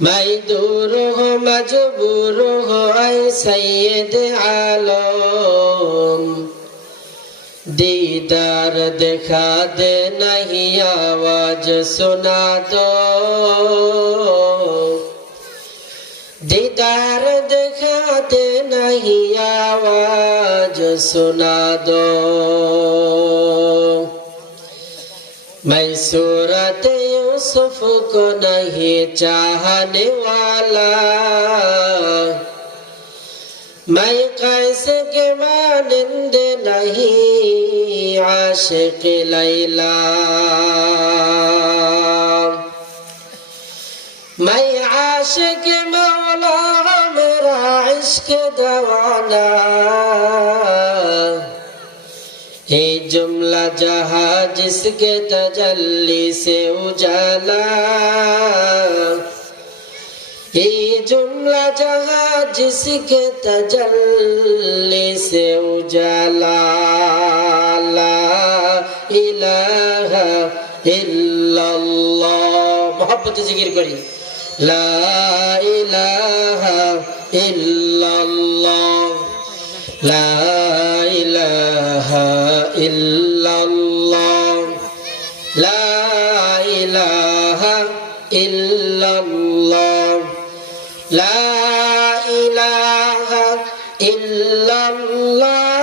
मैं दूर हो मजबूर हो ऐ सैयद आलम, दीदार दिखा दे नहीं आवाज सुना दो, दीदार दिखा दे नहीं आवाज सुना दो। मैं सूरत यूसुफ को नहीं चाहने वाला, मैं कैसे के मानंद नहीं आशिक लैला, मैं आशिक मौला मेरा इश्क दवाना। ये जुमला जहां जिसके तजल्ली से उजाला, ये जुमला जहां जिसके तजल्ली से उजाला। ला इलाहा इल्लल्लाह, मोहब्बत जिक्र करी। ला इलाहा इल्लल्लाह, ला इलाहा इल्लल्लाह, ला इलाहा इल्लल्लाह, ला इलाहा इल्लल्लाह,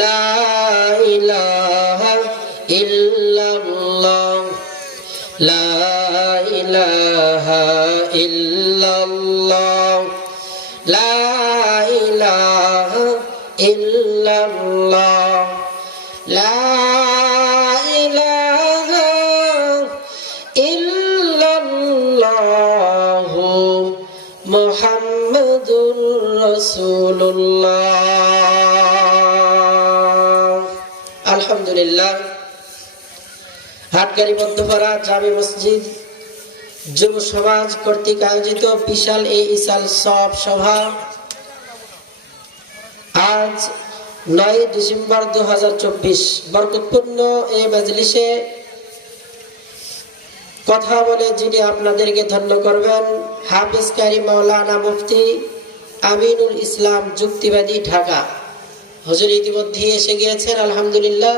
ला इलाहा इल्लल्लाह, ला इलाहा इल्लल्लाह, ला इलाहा इल्लल्लाह, ला इलाहा इल्लल्लाह मुहम्मदुर रसूलुल्लाह। আলহামদুলিল্লাহ, হাটগাড়ি মধ্যপাড়া জামে মসজিদ যুব সমাজ কর্তৃক আয়োজিত বিশাল এই ইসাল সব সভা আজ 9 ডিসেম্বর 2024 বরকতপূর্ণ এই মজলিসে কথা বলে যিনি আপনাদেরকে ধন্য করবেন, হাফেজ কারি মাওলানা মুফতি আমিনুল ইসলাম যুক্তিবাদী, ঢাকা। হুজুর ইতিমধ্যে এসে গিয়েছেন, আলহামদুলিল্লাহ।